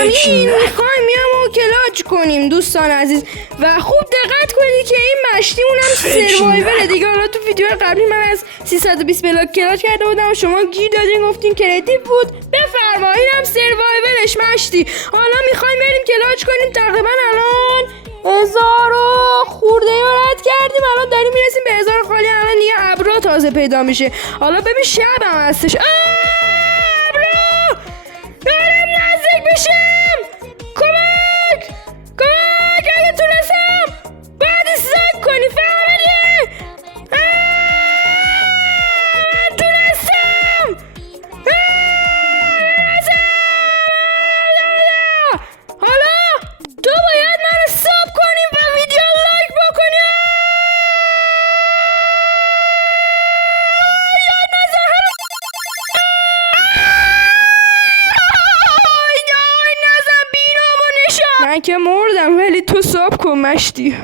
همین میخوایم یه کلاج کنیم دوستان عزیز و خوب دقت کنید که این مشتیمون هم سروایول دیگه. حالا تو ویدیو قبلی من از 320 بلاک کلاج کرده بودم و شما گیر دادین گفتین کریتیو بود. بفرما اینم سروایولش مشتی. حالا میخوایم بریم کلاج کنیم. تقریبا الان 1000 خورده رد کردیم، الان داریم میرسیم به 1000 خالی. الان دیگه ابرو تازه پیدا میشه. حالا ببین شب هم هستش. ابرو دارم نزدیک میشم. کمک اگه تونستم باید استراک کنی فهمیدی؟ من تونستم. حالا تو باید من ساب کنیم و ویدیو لایک بکنیم. من که مردم ولی تو ساب کن مشتی.